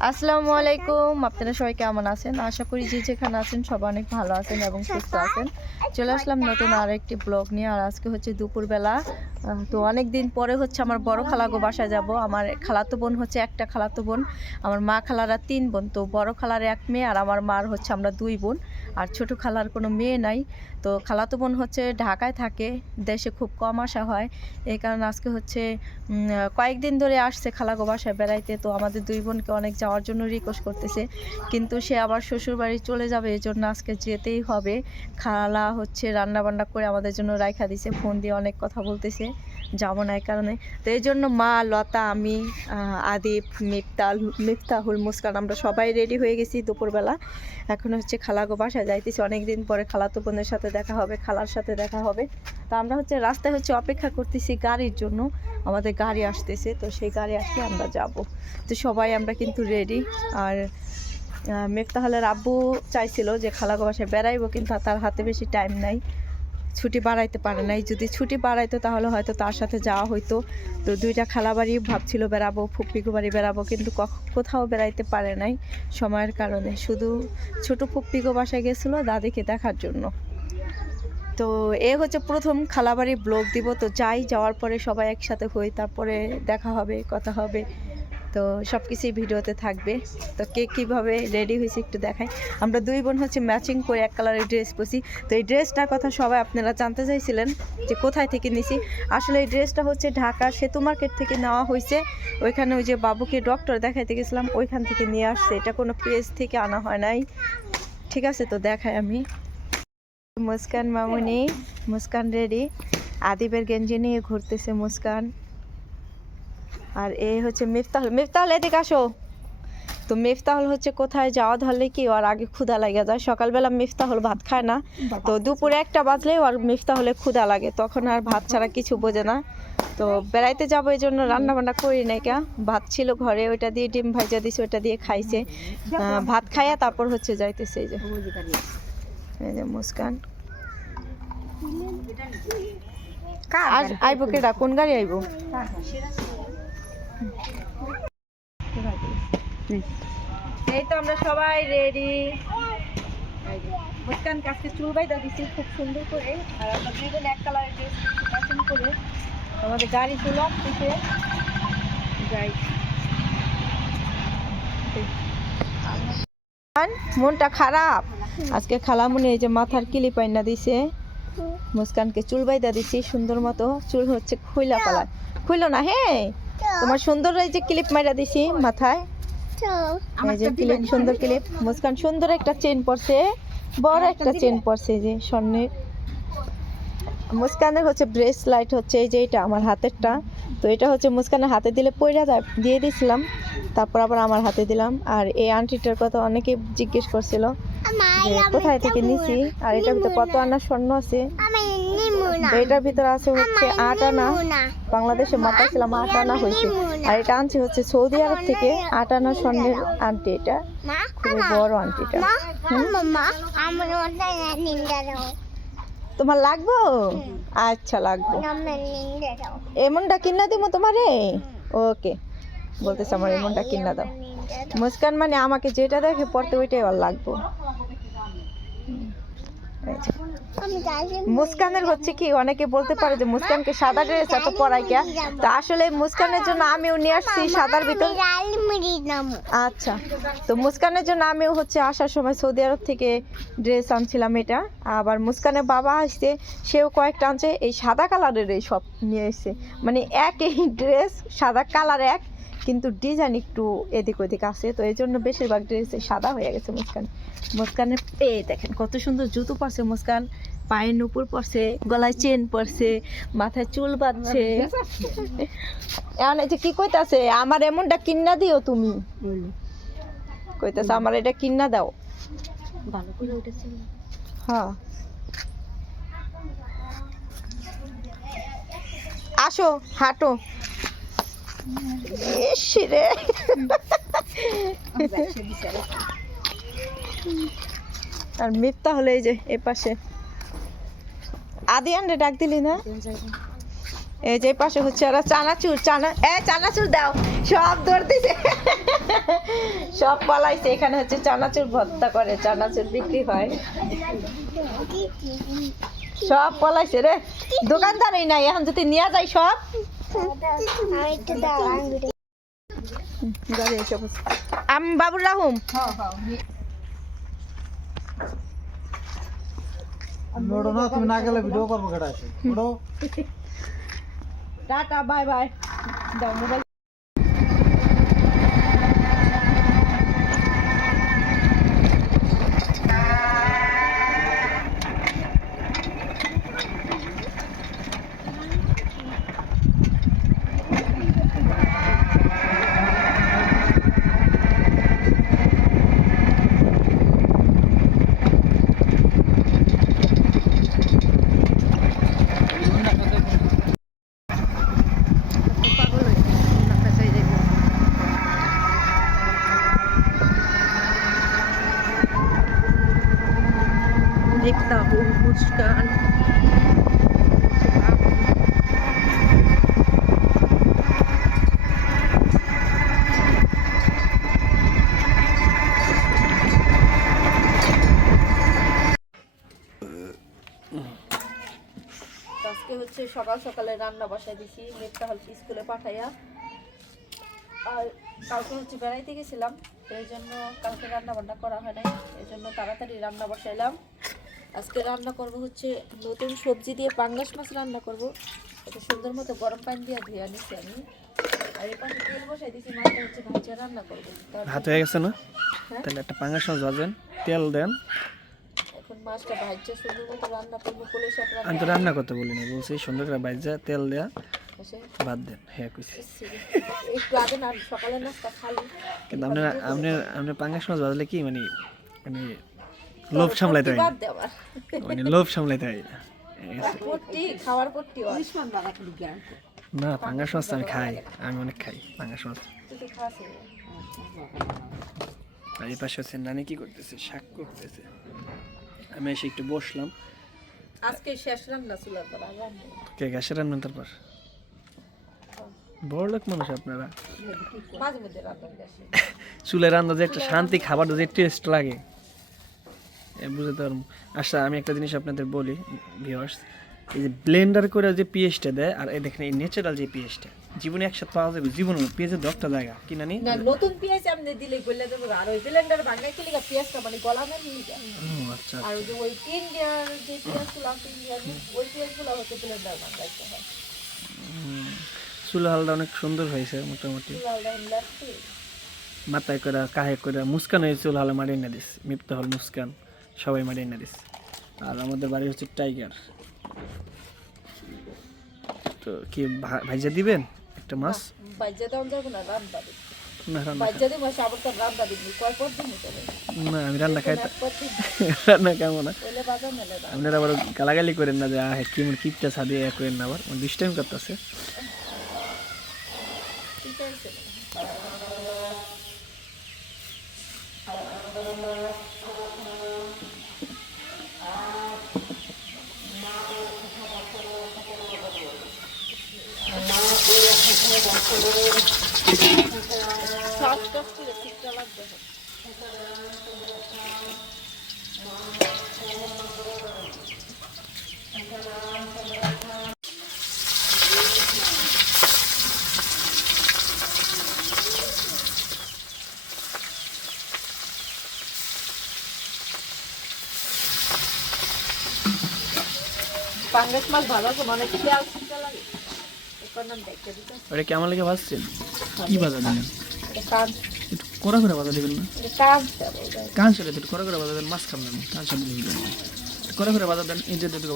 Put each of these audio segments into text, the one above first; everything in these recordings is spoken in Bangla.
আসসালামু আলাইকুম। আপনারা সবাই কেমন আছেন? আশা করি যে যেখানে আছেন সবাই অনেক ভালো আছেন এবং সুস্থ আছেন। চলে আসলাম নতুন আর একটি ব্লগ নিয়ে, আর আজকে হচ্ছে দুপুরবেলা। তো অনেক দিন পরে হচ্ছে আমার বড় খালাগো বাসা যাব। আমার খালাতো বোন হচ্ছে একটা খালাতো বোন, আমার মা খালারা তিন বোন। তো বড় খালার এক মেয়ে আর আমার মার হচ্ছে আমরা দুই বোন। আর ছোট খালার কোনো মেয়ে নাই। তো খালাতো বোন হচ্ছে ঢাকায় থাকে, দেশে খুব কম আসা হয়। এই কারণে আজকে হচ্ছে কয়েকদিন ধরে আসছে খালাগো বাসায় বেড়াইতে, তো আমাদের দুই বোনকে অনেক যাওয়ার জন্য রিকোয়েস্ট করতেছে। কিন্তু সে আবার শ্বশুর বাড়ি চলে যাবে এই জন্য আজকে যেতেই হবে। খালা হচ্ছে রান্না বান্না করে আমাদের জন্য রাইখা দিছে, ফোন দিয়ে অনেক কথা বলতেছে। যাব না এই কারণে। তো এই জন্য মা, লতা, আমি আদিপ, মিফতাল, মিফতাহুল মুস্কান, আমরা সবাই রেডি হয়ে গেছি দুপুরবেলা। এখন হচ্ছে খালাগো বাসায় যাইতেছি। অনেকদিন পরে খালাতো বোনের সাথে দেখা হবে, খালার সাথে দেখা হবে। তো আমরা হচ্ছে রাস্তায় হচ্ছে অপেক্ষা করতেছি গাড়ির জন্য। আমাদের গাড়ি আসতেছে, তো সেই গাড়ি আসলে আমরা যাব। তো সবাই আমরা কিন্তু রেডি আর মেফতাহলের আব্বু চাইছিল যে খালাগো বাসায় বেড়াইবো, কিন্তু তার হাতে বেশি টাইম নাই। ছুটি বাড়াইতে পারে নাই। যদি ছুটি বাড়াইতো তাহলে হয়তো তার সাথে যাওয়া হইতো। তো দুইটা খালা বাড়ি ভাবছিল বেড়াবো ফুপ্পিকু বাড়ি বেড়াবো, কিন্তু কোথাও বেড়াইতে পারে নাই সময়ের কারণে। শুধু ছোট ফুপ্পিকো বাসায় গেছিল দাদিকে দেখার জন্য। তো এ হচ্ছে প্রথম খালাবাড়ি ব্লগ দিব। তো যাই, যাওয়ার পরে সবাই একসাথে হই, তারপরে দেখা হবে, কথা হবে। তো সব কিছুই ভিডিওতে থাকবে। তো কে কীভাবে রেডি হয়েছে একটু দেখাই। আমরা দুই বোন হচ্ছে ম্যাচিং করে এক কালারের ড্রেস পরছি। তো এই ড্রেসটার কথা সবাই আপনারা জানতে চাইছিলেন যে কোথায় থেকে নিছি। আসলে এই ড্রেসটা হচ্ছে ঢাকা সেতু মার্কেট থেকে নেওয়া হয়েছে। ওইখানে ওই যে বাবুকে ডক্টর দেখাইতে গেছিলাম, ওইখান থেকে নিয়ে আসছে। এটা কোনো পেজ থেকে আনা হয় নাই। ঠিক আছে, তো দেখাই আমি। মুস্কান মামুনি, মুস্কান রেডি। আদিবের গেঞ্জি নিয়ে ঘুরতেছে মুস্কান। আর এ হচ্ছে মিফতাহল। মিফতাহল এদিকে আসো। তো মিফতাহল হচ্ছে কোথায় যাওয়া ধরলে কি? ওর আগে ক্ষুধা লাগে। যায় সকালবেলা মিফতাহল ভাত খায় না তো দুপুরে একটা বাজলেই ওর মিফতাহলে ক্ষুধা লাগে। তখন আর ভাত ছাড়া কিছু বোঝে না। তো বেড়াইতে যাব এই জন্য রান্না বান্না করি নাই কা? ভাত ছিল ঘরে ওইটা দিয়ে ডিম ভাজা দিছে ওইটা দিয়ে খাইছে। ভাত খাইয়া তারপর হচ্ছে যাইতেছে এই যে। এই যে মুস্কান। আইবো কেডা? কোন গাড়ি আইবো? এই তো আমরা সবাই রেডি মুস্কান কাছে চুল খুব সুন্দর করে। আর আমরা দুই বোন এক কালারের ড্রেস পছন্দ করে। আমাদের গাড়ি আসতেছে যাই মনটা খারাপ? আজকে খালামুনি এই যে মাথার কিলি পাইনা দিছে। মুস্কানকে চুল বাইদা দিছি সুন্দর মতো। চুল হচ্ছে খুইলা পালা। খুইলো না হ্যাঁ তোমার সুন্দর এই যে ক্লিপ মাইরা দিছি মাথায়। এই যে ক্লিপ সুন্দর ক্লিপ মুস্কান সুন্দর একটা চেন পরছে। বড় একটা চেন পরছে যে স্বর্ণের। মুস্কানের হচ্ছে ব্রেসলাইট হচ্ছে এই যে এটা আমার হাতেরটা। তো এটা হচ্ছে মুস্কানের হাতে দিলে পয়রা যায় দিয়ে দিয়েছিলাম তারপর আবার আমার হাতে দিলাম। আর এই আন্টিটার কথা অনেকে জিজ্ঞেস করছিল কোথায় থেকে নিছি? আর এটার ভিতরে কত আনা স্বর্ণ আছে? তো এটার ভিতরে আছে হচ্ছে আট আনা বাংলাদেশে মাতাছিলাম আট আনা হয়েছে। আর এটা আনছে হচ্ছে সৌদি আরব থেকে। আট আনা স্বর্ণের আন্টি এটা। খুবই বড় আন্টিটা তোমার লাগবো? আচ্ছা লাগবো। এমনটা কিনা দিব তোমারে? ওকে। বলতেছে আমার এমনটা কিনা দাও। মুস্কান মানে আমাকে যেটা দেখে পড়তে ওইটাই ওর লাগবো। মুস্কানের হচ্ছে কি অনেকে বলতে পারে যে মুস্কানকে সাদা ড্রেস এত পরাই কে? তো আসলে মুস্কানের জন্য আমিও নিয়ে আসছি সাদার ভিতর। আচ্ছা তো মুস্কানের জন্য আমিও হচ্ছে আসার সময় সৌদি আরব থেকে ড্রেস আনছিলাম এটা। আবার মুস্কানের বাবা আসছে সেও কয়েকটা আনছে এই সাদা কালারের এই সব নিয়ে এসছে। মানে একই ড্রেস সাদা কালার এক কিন্তু ডিজাইন একটু এদিক ওদিক আছে তো এই জন্য বেশিরভাগ ড্রেস সাদা হয়ে গেছে মুস্কান। মুস্কানের পেয়ে দেখেন কত সুন্দর জুতো পরছে মুস্কান। পায়ে নুপুর পরছে গলায় চেন পরছে মাথায় চুল বাঁধছে। এখন এই যে কি কইতাছে আমার এমনটা কিন্না দিও তুমি। কইতাছে আমার এটা কিন্না দাও। ভালো করে উঠেছে। হ্যাঁ। আসো হাঁটো। রে। আর মিথ্যা হলে এই যে, এ পাশে। আদি আন্ডে ডাক দিলি না? এই যে পাশে হচ্ছে ওরা চানাচুর, চানা, এ চানাচুর দাও। সব ধরতেছে সব পালাইছে। এখানে হচ্ছে চানাচুর ভর্তা করে, চানাচুর বিক্রি হয়। সব পালাইছে রে। দোকানদারই নাই, এখন যদি নিয়ে যাই সব। আমি বাবুর রাহুম? লড়ো না তুমি না গেলে ভিডিও করব কেটা আছে? Tata bye bye. দাও মোবাইল নমস্কার আজকে হচ্ছে সকাল সকালে রান্না বাসায় দিছি মেয়েটা হচ্ছে স্কুলে পাঠাইয়া। আর কালকে হচ্ছে বেড়াইতে গেছিলাম এই জন্য কালকে রান্না বান্না করা হয় নাই এই জন্য তাড়াতাড়ি রান্না বসাইলাম। আজকে রান্না করব হচ্ছে নতুন সবজি দিয়ে পাঙ্গাস মাছ রান্না করব। এটা সুন্দর মতো গরম পানি দিয়ে ধুয়ে আনিছি আমি। আর এই পাশে তেল বসাই দিছি মাছটা হচ্ছে ভাজা রান্না করব। ভাত হয়ে গেছে না? হ্যাঁ? তাহলে একটা পাঙ্গাস মাছ ভাজেন তেল দেন। এখন মাছটা ভাজা সুন্দর মতো রান্না করব পুলিশ শাক আমি তো রান্না করতে বলিনি বলছি সুন্দর করে ভাজা তেল দেয়া ভাত দেন হ্যাঁ কইছি। একটু আগে না সকালের নাস্তা খালি কিন্তু পাঙ্গাস মাছ ভাজলে কি মানে মানে লোভ সামলাইতে হয় মানে লোভ সামলাইতে হয় না। খাওয়ার পাঙ্গাস মাছ আমি খাই। আমি অনেক খাই পাঙ্গাস মাছ। তুই আর এই পাশে হচ্ছে নানি কি করতেছে? শাক করতেছে। আমি এসে একটু বসলাম। আজকে শেষ রান্না চুলার পর কে গ্যাসে রান্না তারপর? বড় লোক মানুষ আপনারা। চুলের রান্না যে একটা শান্তি খাবার যে টেস্ট লাগে। বুঝতে পারব। আচ্ছা আমি একটা জিনিস আপনাদের বলি ভিউয়ার্স এই যে ব্লেন্ডার করে যে পিএসটা দেয় আর এই দেখেন এই ন্যাচারাল যে পিএসটা জীবনে একসাথে পাওয়া যাবে জীবনে পেঁয়াজের দশটা জায়গা কি না নতুন পেঁয়াজ আপনি দিলে দেবো আর ওই ব্লেন্ডার ভাঙাই পেঁয়াজটা মানে গলা না আচ্ছা আর ওই যে ওই যে পেঁয়াজগুলো আছে ওই পেঁয়াজগুলো হচ্ছে ব্লেন্ডার ভাঙাইতে হয় চুল হালটা অনেক সুন্দর হয়েছে মোটামুটি। মাথায় করে কাহে করে মুস্কান হয়ে চুল হালে মারিয়ে না দিস মিপ্তা হল মুস্কান। সবাই মারিয়ে না দিস আর আমাদের বাড়ি হচ্ছে টাইগার। তো কি ভাইজা দিবেন একটা মাছ? দাম যাব না না আমি রান্না খাই রান্না খাব না। আপনারা আবার গালাগালি করেন না যে আহ কি মনে কিপটা এক করেন না আবার? দুষ্টাইম করতেছে ঠিক আছে শ্বাস টাস করে ঠিকটা লাগবে পাঙ্গাস মাছ ভালো আছে মানে খেয়াল? ওটা কেমন লেগে ভাজছেন কি ভাজা দিলেন কাজ একটু কড়া করে ভাজা দিবেন না? কান সাথে একটু কড়া করে ভাজা দেন মাছ খাবেন কান সাথে দিবেন। কড়া করে ভাজা দেন এই যে দুটো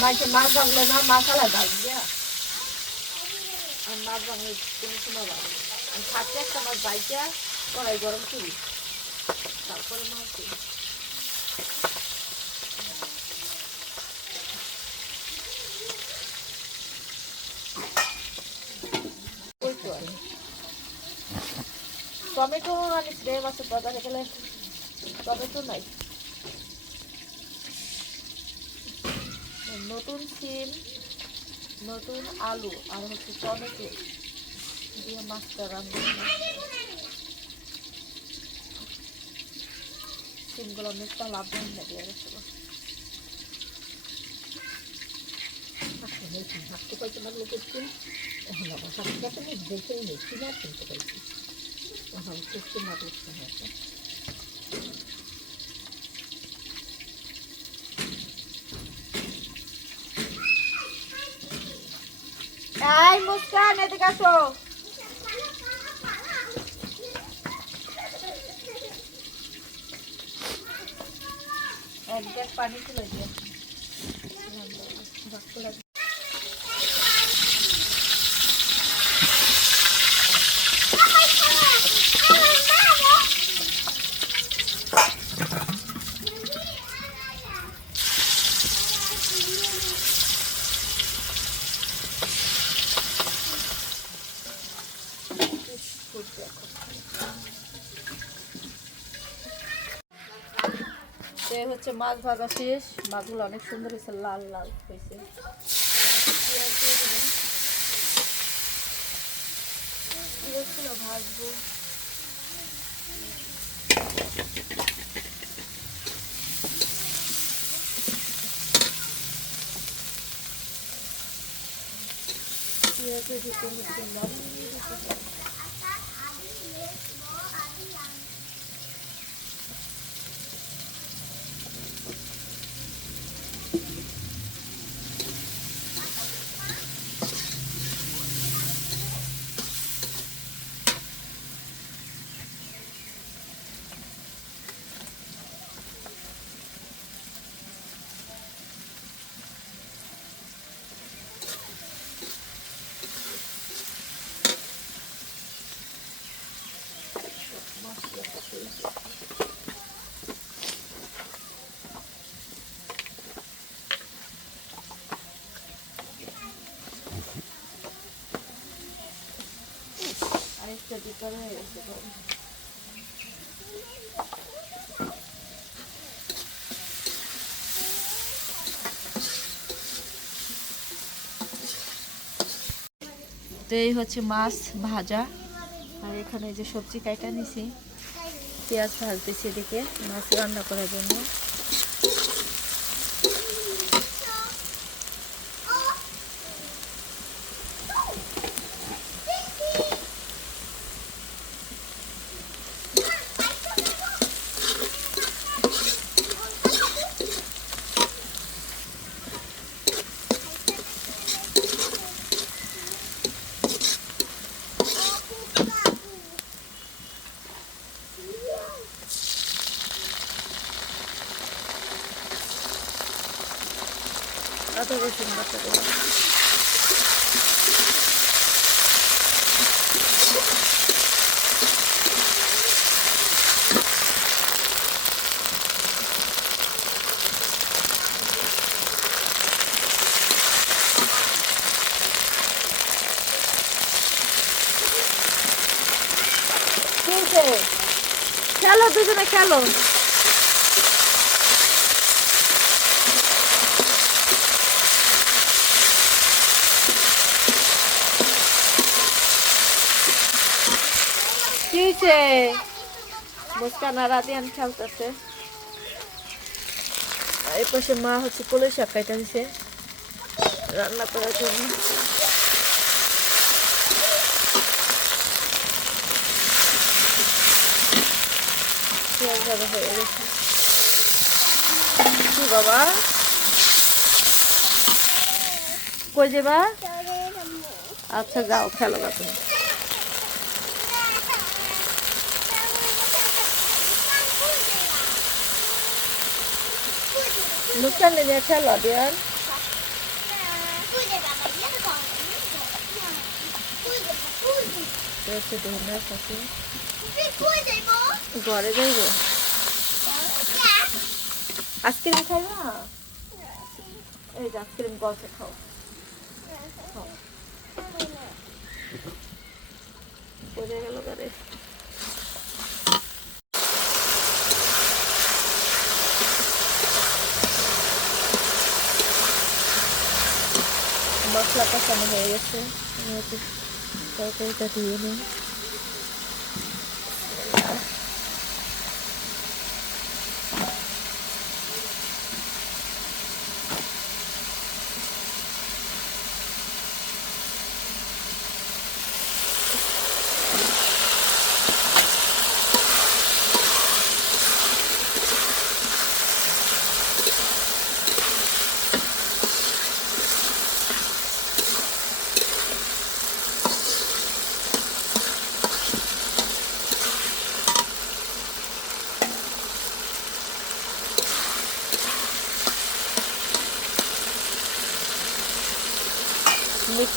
মাছে মাছ ভাঙলে না মশালা ভাজবে আর মাছ ভাঙলে কোনো সময় ভাঙবে আমি থাকতে একটা মাছ ভাইটা কড়াই গরম করি। তারপরে মাছ দিই ওই তো আর। বাজারে গেলে টমেটো নাই। নতুন সিম, নতুন আলু আর হচ্ছে টমেটো দিয়ে মাছটা রান্না। সিমগুলো অনেকটা লাভ না দিয়ে গেছে ভাবতে পারছি লোকের চুল এখন আবার হাতে দেখেই কিনতে পারছি। করতে না করতে মুস্কান এদিকে আসো। এক গ্যাস পানি তুলে দিয়ে তো এই হচ্ছে মাছ ভাজা শেষ। মাছগুলো অনেক সুন্দর হয়েছে, লাল লাল হয়েছে। পেঁয়াজ দিয়ে দিলাম। পেঁয়াজগুলো ভাজবো পেঁয়াজের ভিতরে তো এই হচ্ছে মাছ ভাজা। আর এখানে যে সবজি কাটা নিছি, পেঁয়াজ ভাজতেছি এদিকে, মাছ রান্না করার জন্য। আদা রসুন বাটা দিলাম কি হয়েছে? খেলো দুজনে খেলো হয়েছে মুস্কান মা হচ্ছে কলে শাক রান্না করার জন্য। হয়ে গেছে। বাবা? কই যাবা? আচ্ছা যাও, খেলো তুমি। খেলো আদিয়ান হচ্ছে ধন্যার সাথে ঘরে যাইব আইসক্রিম খাই না এই যে আইসক্রিম গল্পে খাও খাও বোঝা গেল গারে মশলা কষানো হয়ে গেছে? তরকারিটা দিয়ে নিই।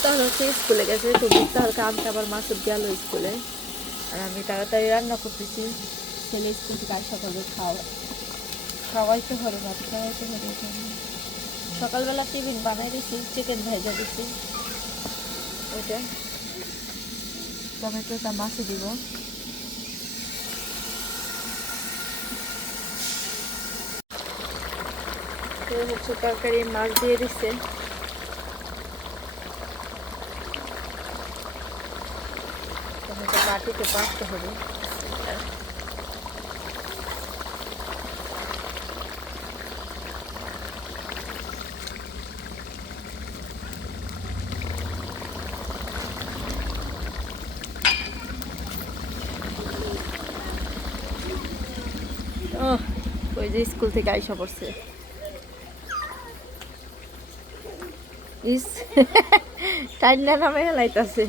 মিফতাহ হচ্ছে স্কুলে গেছে, তো তাহলে আনতে আবার মাসুদ গেল স্কুলে। আর আমি তাড়াতাড়ি রান্না করতেছি। ছেলে স্কুল থেকে আসা করবে খাওয়া খাওয়াইতে হবে, ভাত খাওয়াইতে হবে। সকালবেলা টিফিন বানাই দিছি চিকেন ভেজা দিছি। ওইটা। টমেটোটা মাছে দিব। হচ্ছে তরকারি মাছ দিয়ে দিচ্ছে টমেটো বাটিতে হবে। ওই যে স্কুল থেকে আইসা পড়ছে। ইস টাইম না নামে হেলাইতাছে।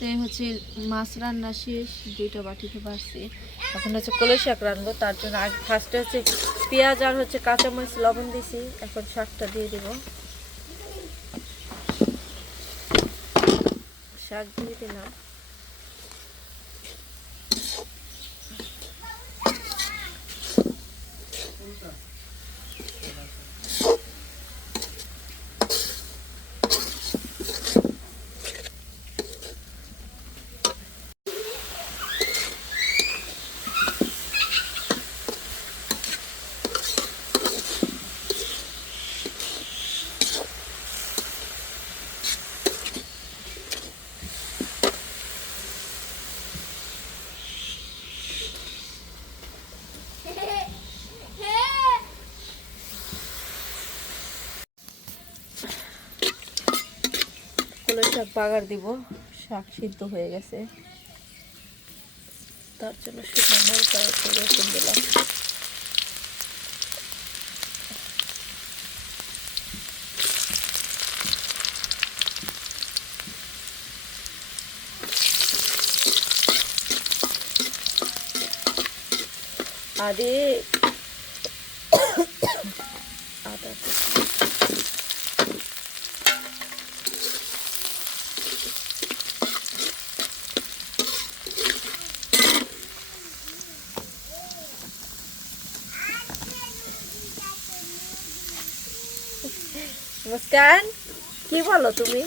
তো হচ্ছে মাছ রান্না শেষ, দুইটা বাটিতে পারছি এখন হচ্ছে কলে শাক রাঁধবো, তার জন্য আগে ফার্স্টে হচ্ছে পেঁয়াজ আর হচ্ছে কাঁচামরিচ, লবণ দিছি এখন শাকটা দিয়ে দেব। শাক দিয়ে দিলাম কলে শাক বাগার দিব। শাক সিদ্ধ হয়ে গেছে। তার জন্য শুকনো মরিচ আর একটু রসুন দিলাম। আরে আদা মুস্কান কি বলো তুমি?